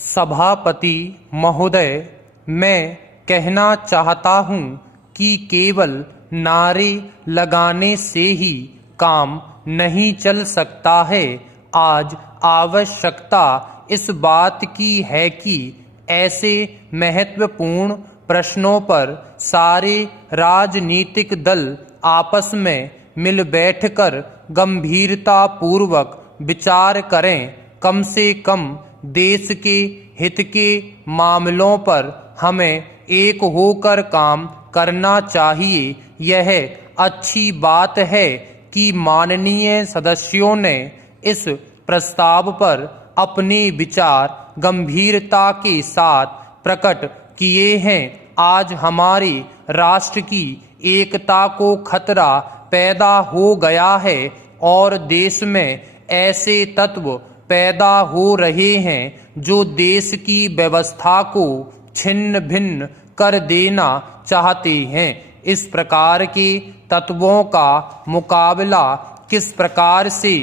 सभापति महोदय, मैं कहना चाहता हूं कि केवल नारे लगाने से ही काम नहीं चल सकता है। आज आवश्यकता इस बात की है कि ऐसे महत्वपूर्ण प्रश्नों पर सारे राजनीतिक दल आपस में मिल बैठकर गंभीरता पूर्वक विचार करें। कम से कम देश के हित के मामलों पर हमें एक होकर काम करना चाहिए। यह अच्छी बात है कि माननीय सदस्यों ने इस प्रस्ताव पर अपने विचार गंभीरता के साथ प्रकट किए हैं। आज हमारे राष्ट्र की एकता को खतरा पैदा हो गया है और देश में ऐसे तत्व पैदा हो रहे हैं जो देश की व्यवस्था को छिन्न भिन्न कर देना चाहते हैं। इस प्रकार के तत्वों का मुकाबला किस प्रकार से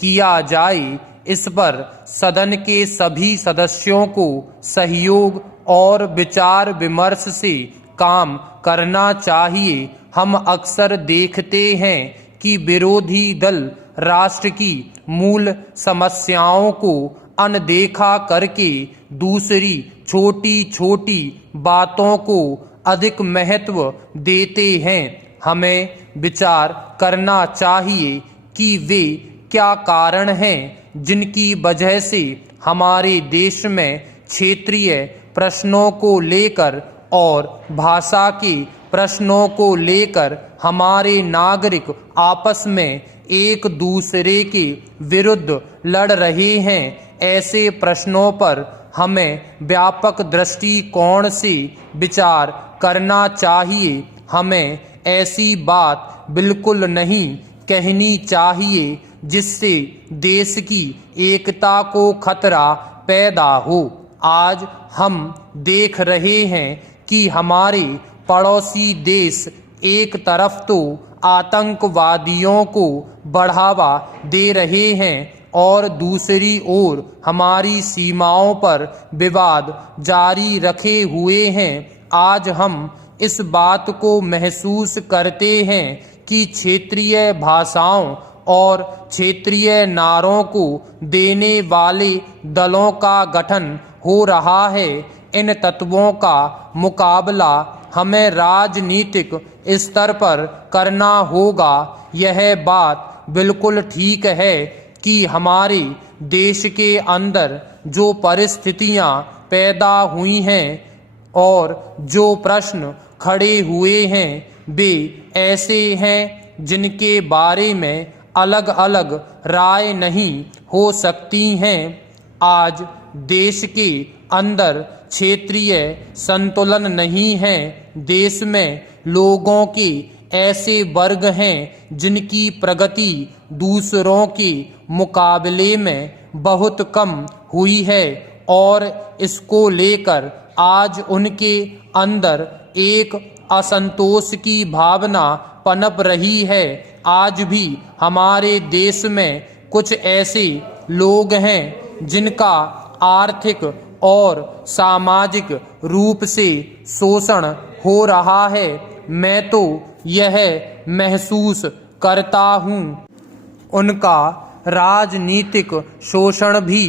किया जाए, इस पर सदन के सभी सदस्यों को सहयोग और विचार विमर्श से काम करना चाहिए। हम अक्सर देखते हैं कि विरोधी दल राष्ट्र की मूल समस्याओं को अनदेखा करके दूसरी छोटी छोटी बातों को अधिक महत्व देते हैं। हमें विचार करना चाहिए कि वे क्या कारण हैं जिनकी वजह से हमारे देश में क्षेत्रीय प्रश्नों को लेकर और भाषा के प्रश्नों को लेकर हमारे नागरिक आपस में एक दूसरे के विरुद्ध लड़ रहे हैं। ऐसे प्रश्नों पर हमें व्यापक दृष्टिकोण से विचार करना चाहिए। हमें ऐसी बात बिल्कुल नहीं कहनी चाहिए जिससे देश की एकता को खतरा पैदा हो। आज हम देख रहे हैं कि हमारे पड़ोसी देश एक तरफ तो आतंकवादियों को बढ़ावा दे रहे हैं और दूसरी ओर हमारी सीमाओं पर विवाद जारी रखे हुए हैं। आज हम इस बात को महसूस करते हैं कि क्षेत्रीय भाषाओं और क्षेत्रीय नारों को देने वाले दलों का गठन हो रहा है। इन तत्वों का मुकाबला हमें राजनीतिक स्तर पर करना होगा। यह बात बिल्कुल ठीक है कि हमारे देश के अंदर जो परिस्थितियां पैदा हुई हैं और जो प्रश्न खड़े हुए हैं वे ऐसे हैं जिनके बारे में अलग अलग राय नहीं हो सकती हैं। आज देश के अंदर क्षेत्रीय संतुलन नहीं है। देश में लोगों के ऐसे वर्ग हैं जिनकी प्रगति दूसरों के मुकाबले में बहुत कम हुई है और इसको लेकर आज उनके अंदर एक असंतोष की भावना पनप रही है। आज भी हमारे देश में कुछ ऐसे लोग हैं जिनका आर्थिक और सामाजिक रूप से शोषण हो रहा है। मैं तो यह महसूस करता हूँ उनका राजनीतिक शोषण भी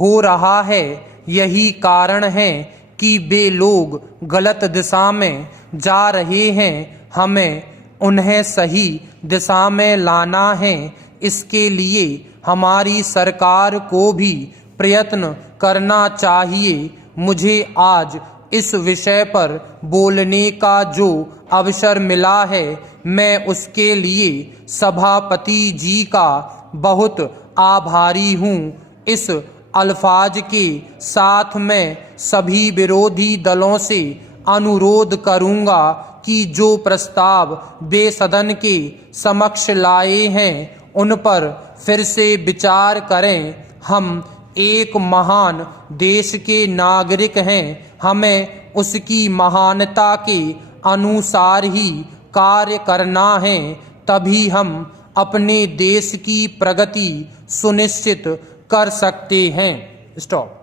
हो रहा है। यही कारण है कि वे लोग गलत दिशा में जा रहे हैं। हमें उन्हें सही दिशा में लाना है। इसके लिए हमारी सरकार को भी प्रयत्न करना चाहिए। मुझे आज इस विषय पर बोलने का जो अवसर मिला है, मैं उसके लिए सभापति जी का बहुत आभारी हूँ। इस अल्फाज के साथ मैं सभी विरोधी दलों से अनुरोध करूँगा कि जो प्रस्ताव वे सदन के समक्ष लाए हैं उन पर फिर से विचार करें। हम एक महान देश के नागरिक हैं। हमें उसकी महानता के अनुसार ही कार्य करना है। तभी हम अपने देश की प्रगति सुनिश्चित कर सकते हैं। स्टॉप।